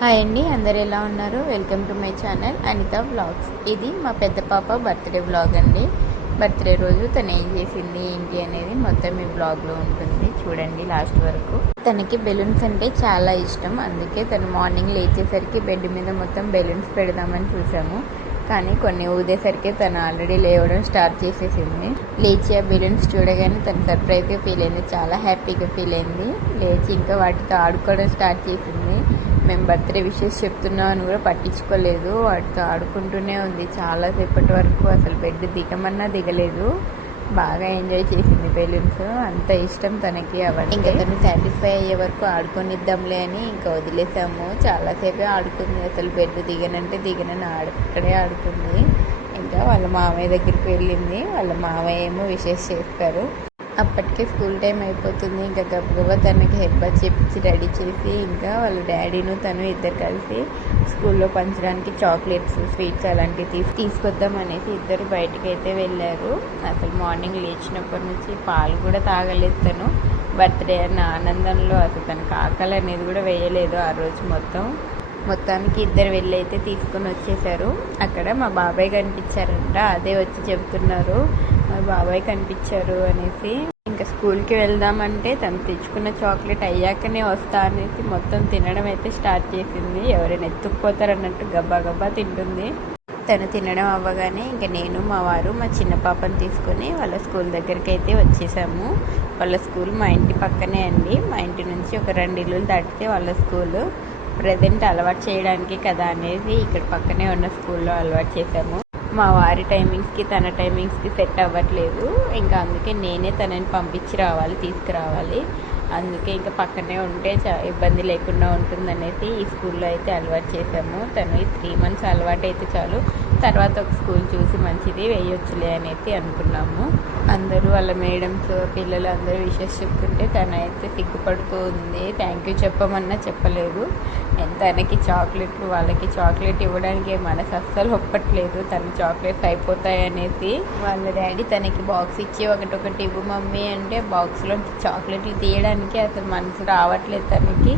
Hi అండి, అందరు ఎలా ఉన్నారు? Welcome to my channel Anitha vlogs. ఇది మా పెద్ద పాప బర్త్డే వ్లాగ్ అండి. బర్త్డే రోజు తను ఏం చేసింది ఏంటి అనేది మొత్తం ఈ వ్లాగ్లో ఉంటుంది, చూడండి లాస్ట్ వరకు. తనకి బెలూన్స్ అంటే చాలా ఇష్టం, అందుకే తను మార్నింగ్ లేచేసరికి బెడ్ మీద మొత్తం బెలూన్స్ పెడదామని చూసాము. కానీ కొన్ని ఊదేసరికి తను ఆల్రెడీ లేవడం స్టార్ట్ చేసేసింది. లేచి ఆ బెలూన్స్ చూడగానే తను సర్ప్రైజ్గా ఫీల్ అయింది, చాలా హ్యాపీగా ఫీల్ అయింది. లేచి ఇంకా వాటితో ఆడుకోవడం స్టార్ట్ చేసింది. మేము బర్త్డే విషెస్ చెప్తున్నాం అని కూడా పట్టించుకోలేదు, వాటితో ఆడుకుంటూనే ఉంది చాలాసేపటి వరకు. అసలు బెడ్ దిగమన్నా దిగలేదు, బాగా ఎంజాయ్ చేసింది. బెలూన్స్ అంత ఇష్టం తనకి అవన్నీ. ఇంకా తను సాటిస్ఫై అయ్యే వరకు ఆడుకొనిద్దాంలే అని ఇంకా వదిలేసాము. చాలాసేపే ఆడుకుంది, అసలు బెడ్ దిగనంటే దిగనని అక్కడే ఆడుకుంది. ఇంకా వాళ్ళ మామయ్య దగ్గరికి వెళ్ళింది, వాళ్ళ మామయ్య ఏమో విషెస్ చేస్తారు. అప్పటికే స్కూల్ టైం అయిపోతుంది. ఇంకా గబగబా తనకి హెడ్ బాత్ చేపించి రెడీ చేసి ఇంకా వాళ్ళ డాడీను తను ఇద్దరు కలిసి స్కూల్లో పంచడానికి చాక్లెట్స్, స్వీట్స్ అలాంటివి తీసుకొద్దాం అనేసి ఇద్దరు బయటకు అయితే వెళ్ళారు. అసలు మార్నింగ్ లేచినప్పటి నుంచి పాలు కూడా తాగలేదు తను. బర్త్డే అన్న ఆనందంలో అసలు తనకు ఆకలి అనేది కూడా వేయలేదు ఆ రోజు మొత్తానికి ఇద్దరు వెళ్ళి అయితే తీసుకొని వచ్చేసారు. అక్కడ మా బాబాయ్ కనిపించారంట, అదే వచ్చి చెప్తున్నారు మా బాబాయ్ కనిపించారు అనేసి. ఇంకా స్కూల్కి వెళ్దామంటే తను తెచ్చుకున్న చాక్లెట్ అయ్యాకనే వస్తా అనేసి మొత్తం తినడం అయితే స్టార్ట్ చేసింది. ఎవరైనా ఎత్తుకుపోతారన్నట్టు గబ్బా గబ్బా తింటుంది. తను తినడం అవ్వగానే ఇంకా నేను, మా వారు, మా చిన్న పాపను తీసుకొని వాళ్ళ స్కూల్ దగ్గరికి అయితే వచ్చేసాము. వాళ్ళ స్కూల్ మా ఇంటి పక్కనే అండి. మా ఇంటి నుంచి ఒక 2 ఇల్లులు దాటితే వాళ్ళ స్కూల్. ప్రజెంట్ అలవాటు చేయడానికి కదా అనేది ఇక్కడ పక్కనే ఉన్న స్కూల్లో అలవాటు చేశాము. మా వారి టైమింగ్స్కి తన టైమింగ్స్కి సెట్ అవ్వట్లేదు, ఇంకా అందుకే నేనే తనని తీసుకురావాలి. అందుకే ఇంకా పక్కనే ఉంటే ఇబ్బంది లేకుండా ఉంటుందనేసి ఈ స్కూల్లో అయితే అలవాటు చేసాము. తను ఈ 3 months అలవాటు అయితే చాలు, తర్వాత ఒక స్కూల్ చూసి మంచిది వేయొచ్చులే అనేసి అనుకున్నాము. అందరూ వాళ్ళ మేడమ్స్, పిల్లలు అందరూ విషెస్ చెప్తుంటే తనైతే సిగ్గుపడుతూ ఉంది. థ్యాంక్ యూ చెప్పమన్నా చెప్పలేదు. తనకి చాక్లెట్లు, వాళ్ళకి చాక్లెట్ ఇవ్వడానికి మనసు అస్సలు ఒప్పట్లేదు, తన చాక్లెట్స్ అయిపోతాయనేసి. వాళ్ళ డాడీ తనకి బాక్స్ ఇచ్చి ఒకటి ఇవ్వు మమ్మీ అంటే బాక్స్లో చాక్లెట్లు తీయడానికి అసలు మనసు రావట్లేదు తనకి.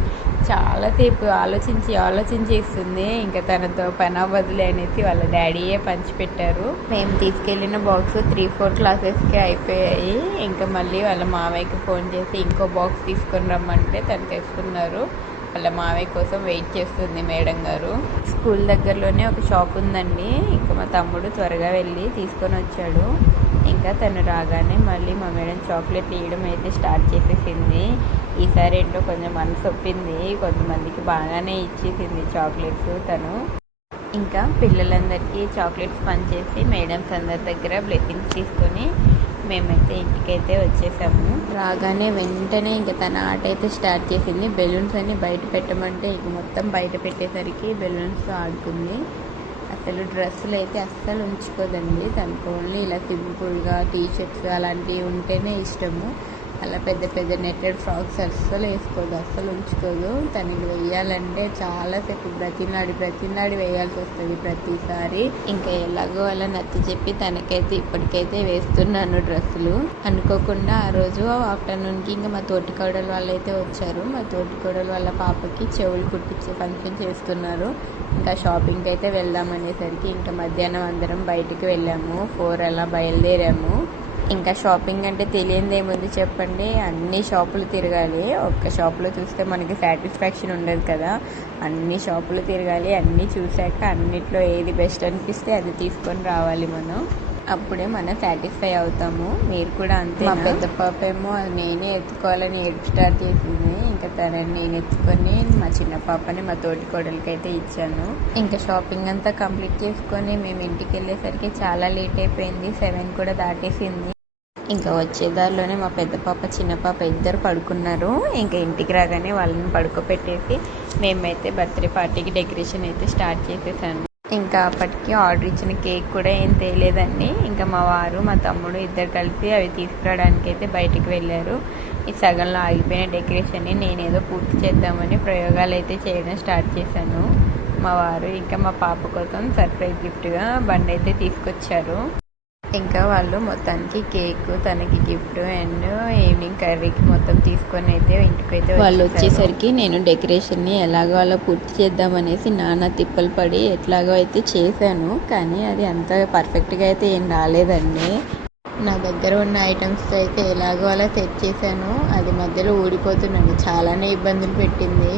చాలాసేపు ఆలోచించి ఇస్తుంది. ఇంకా తనతో పని అవ్వదులే అనేసి వాళ్ళ డాడీయే పంచిపెట్టారు. మేము తీసుకెళ్ళిన బాక్స్ 3-4 క్లాసెస్కి అయిపోయాయి. ఇంకా మళ్ళీ వాళ్ళ మావయ్యకి ఫోన్ చేసి ఇంకో బాక్స్ తీసుకొని రమ్మంటే తను తెస్తున్నారు. వాళ్ళ మావయ్య కోసం వెయిట్ చేస్తుంది మేడం గారు. స్కూల్ దగ్గరలోనే ఒక షాప్ ఉందండి. ఇంకా మా తమ్ముడు త్వరగా వెళ్ళి తీసుకొని వచ్చాడు. ఇంకా తను రాగానే మళ్ళీ మా మేడం చాక్లెట్ ఇవ్వడం అయితే స్టార్ట్ చేసేసింది. ఈసారి ఏంటో కొంచెం మనసు ఒప్పింది, కొంతమందికి బాగానే ఇచ్చేసింది చాక్లెట్స్ తను. ఇంకా పిల్లలందరికీ చాక్లెట్స్ పంచేసి మేడమ్స్ అందరి దగ్గర బ్లెస్సింగ్స్ తీసుకొని మేమైతే ఇంటికైతే వచ్చేసాము. రాగానే వెంటనే ఇంకా తన ఆట అయితే స్టార్ట్ చేసింది. బెలూన్స్ అన్ని బయట పెట్టమంటే ఇంక మొత్తం బయట పెట్టేసరికి బెలూన్స్ ఆడుకుంది. అసలు డ్రెస్సులు అయితే అస్సలు ఉంచుకోదండి, తనకు ఓన్లీ ఇలా సింపుల్గా టీషర్ట్స్ అలాంటివి ఉంటేనే ఇష్టము. అలా పెద్ద పెద్ద నెట్టెడ్ ఫ్రాక్స్ అస్సలు వేసుకోదు, అస్సలు ఉంచుకోదు. తనకి వేయాలంటే చాలాసేపు బ్రతినాడి వేయాల్సి వస్తుంది ప్రతిసారి. ఇంకా ఎలాగో అలా నచ్చ చెప్పి తనకైతే ఇప్పటికైతే వేస్తున్నాను డ్రెస్సులు. అనుకోకుండా ఆ రోజు ఆఫ్టర్నూన్కి ఇంకా మా తోటికోడలు వాళ్ళైతే వచ్చారు. మా తోటికోడలు వాళ్ళ పాపకి చెవులు కుట్టించే ఫంక్షన్ చేస్తున్నారు. ఇంకా షాపింగ్కి అయితే వెళ్దామనేసరికి ఇంకా మధ్యాహ్నం అందరం బయటికి వెళ్ళాము. 4 అలా బయలుదేరాము. ఇంకా షాపింగ్ అంటే తెలియనిది ఏముంది చెప్పండి, అన్ని షాపులు తిరగాలి. ఒక్క షాపులో చూస్తే మనకి సాటిస్ఫాక్షన్ ఉండదు కదా, అన్ని షాపులు తిరగాలి. అన్నీ చూశాక అన్నిట్లో ఏది బెస్ట్ అనిపిస్తే అది తీసుకొని రావాలి మనం, అప్పుడే మనం సాటిస్ఫై అవుతాము. మీరు కూడా అంతే. మా పెద్ద పాప ఏమో నేనే ఎత్తుకోవాలని ఏడుపు స్టార్ట్ చేసింది. ఇంకా తనని నేను ఎత్తుకొని మా చిన్న పాపని మా తోటి కోడలికి అయితే ఇచ్చాను. ఇంకా షాపింగ్ అంతా కంప్లీట్ చేసుకొని మేము ఇంటికి వెళ్ళేసరికి చాలా లేట్ అయిపోయింది, 7 కూడా దాటేసింది. ఇంకా వచ్చే దారిలోనే మా పెద్ద పాప చిన్న పాప ఇద్దరు పడుకున్నారు. ఇంకా ఇంటికి రాగానే వాళ్ళని పడుకోపెట్టేసి మేమైతే బర్త్డే పార్టీకి డెకరేషన్ అయితే స్టార్ట్ చేసేసాను. ఇంకా అప్పటికి ఆర్డర్ ఇచ్చిన కేక్ కూడా ఏం తేలేదండి. ఇంకా మా వారు, మా తమ్ముడు ఇద్దరు కలిసి అవి తీసుకురావడానికి అయితే బయటికి వెళ్ళారు. ఈ సగంలో ఆగిపోయిన డెకరేషన్ని నేనేదో పూర్తి చేద్దామని ప్రయోగాలు అయితే చేయడం స్టార్ట్ చేశాను. మా వారు ఇంకా మా పాప కోసం సర్ప్రైజ్ గిఫ్ట్గా బండి అయితే తీసుకొచ్చారు. ఇంకా వాళ్ళు మొత్తానికి కేక్, తనకి గిఫ్ట్ అండ్ ఈవినింగ్ కర్రీకి మొత్తం తీసుకొని అయితే ఇంటికి అయితే వాళ్ళు వచ్చేసరికి నేను డెకరేషన్ని ఎలాగో అలా పూర్తి చేద్దామనేసి నానా తిప్పలు పడి ఎట్లాగో అయితే చేశాను. కానీ అది అంత పర్ఫెక్ట్గా అయితే ఏం రాలేదండి. నా దగ్గర ఉన్న ఐటమ్స్తో అయితే ఎలాగో అలా సెట్ చేశాను. అది మధ్యలో ఊడిపోతున్నాను, చాలానే ఇబ్బందులు పెట్టింది.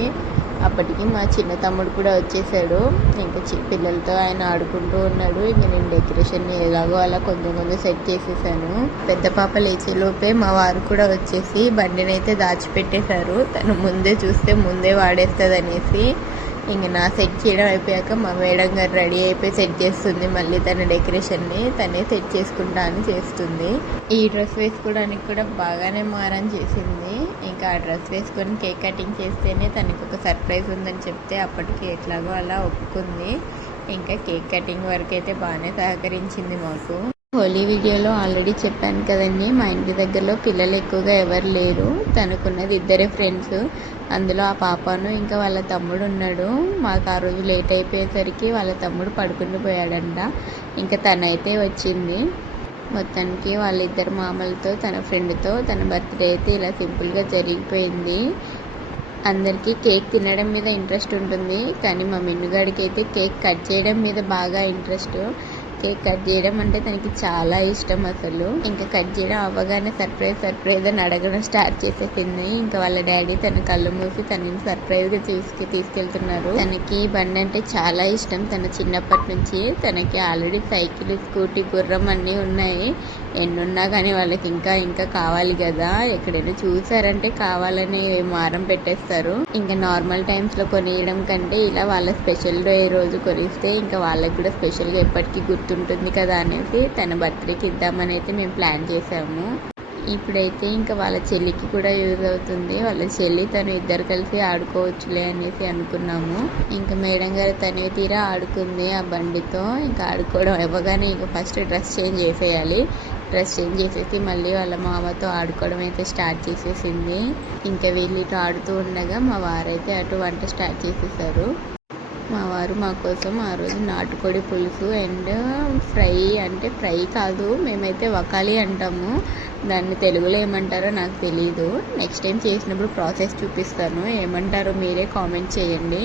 అప్పటికి మా చిన్న తమ్ముడు కూడా వచ్చేసాడు. ఇంకా పిల్లలతో ఆయన ఆడుకుంటూ ఉన్నాడు. ఇంక నేను డెకరేషన్ని ఎలాగో అలా కొంచెం కొంచెం సెట్ చేసేసాను. పెద్ద పాప లేచేలోపే మా వారు కూడా వచ్చేసి బండిని అయితే దాచిపెట్టేశారు. తను ముందే చూస్తే ముందే వాడేస్తుంది అనేసి. ఇంక నా సెట్ చేయడం అయిపోయాక మా మేడం గారు రెడీ అయిపోయి సెట్ చేస్తుంది. మళ్ళీ తన డెకరేషన్ని తనే సెట్ చేసుకుంటా అని చేస్తుంది. ఈ డ్రెస్ వేసుకోవడానికి కూడా బాగానే మారం చేసింది. ఇంకా ఆ డ్రెస్ వేసుకొని కేక్ కటింగ్ చేస్తేనే తనకు ఒక సర్ప్రైజ్ ఉందని చెప్తే అప్పటికి ఎట్లాగో అలా ఒప్పుకుంది. ఇంకా కేక్ కటింగ్ వరకు అయితే బాగానే సహకరించింది మాకు. హోలీ వీడియోలో ఆల్రెడీ చెప్పాను కదండి, మా ఇంటి దగ్గరలో పిల్లలు ఎక్కువగా ఎవరు లేరు. తనకున్నది 2 ఫ్రెండ్స్. అందులో ఆ పాపను ఇంకా వాళ్ళ తమ్ముడు ఉన్నాడు. మాకు ఆ రోజు లేట్ అయిపోయేసరికి వాళ్ళ తమ్ముడు పడుకుని పోయాడంట. ఇంకా తనైతే వచ్చింది. మొత్తానికి వాళ్ళిద్దరు మామలతో తన ఫ్రెండ్తో తన బర్త్డే అయితే ఇలా సింపుల్గా జరిగిపోయింది. అందరికీ కేక్ తినడం మీద ఇంట్రెస్ట్ ఉంటుంది, కానీ మా మిన్నుగాడికి అయితే కేక్ కట్ చేయడం మీద బాగా ఇంట్రెస్ట్. కేక్ కట్ చేయడం అంటే తనకి చాలా ఇష్టం అసలు. ఇంకా కట్ చేయడం అవ్వగానే సర్ప్రైజ్ అని అడగడం స్టార్ట్ చేసేసింది. ఇంకా వాళ్ళ డాడీ తన కళ్ళు మూసి తనని సర్ప్రైజ్గా తీసుకెళ్తున్నారు. తనకి బండి అంటే చాలా ఇష్టం. తన చిన్నప్పటి నుంచి తనకి ఆల్రెడీ సైకిల్, స్కూటీ, గుర్రం అన్నీ ఉన్నాయి. ఎన్నున్నా కానీ వాళ్ళకి ఇంకా కావాలి కదా. ఎక్కడైనా చూసారంటే కావాలని మారం పెట్టేస్తారు. ఇంకా నార్మల్ టైమ్స్లో కొనియడం కంటే ఇలా వాళ్ళ స్పెషల్ డే రోజు కొనిస్తే ఇంకా వాళ్ళకి కూడా స్పెషల్గా ఎప్పటికీ గుర్తుంటుంది కదా అనేసి తన బర్త్డేకి ఇద్దామని అయితే మేము ప్లాన్ చేసాము. ఇప్పుడైతే ఇంకా వాళ్ళ చెల్లికి కూడా యూజ్ అవుతుంది. వాళ్ళ చెల్లి తను ఇద్దరు కలిసి ఆడుకోవచ్చులే అనేసి అనుకున్నాము. ఇంకా మేడం గారు తనే తీరా ఆడుకుంది ఆ బండితో. ఇంకా ఆడుకోవడం ఇవ్వగానే ఇంకా ఫస్ట్ డ్రెస్ చేంజ్ చేసేయాలి. డ్రెస్ చేంజ్ చేసేసి మళ్ళీ వాళ్ళ మామతో ఆడుకోవడం అయితే స్టార్ట్ చేసేసింది. ఇంకా వీళ్ళితో ఆడుతూ ఉండగా మా వారైతే అటు వంట స్టార్ట్ చేసేసారు. మా వారు మా కోసం ఆ రోజు నాటుకోడి పులుసు అండ్ ఫ్రై, అంటే ఫ్రై కాదు, మేమైతే వకాలి అంటాము. దాన్ని తెలుగులో ఏమంటారో నాకు తెలీదు. నెక్స్ట్ టైం చేసినప్పుడు ప్రాసెస్ చూపిస్తాను. ఏమంటారో మీరే కామెంట్ చేయండి.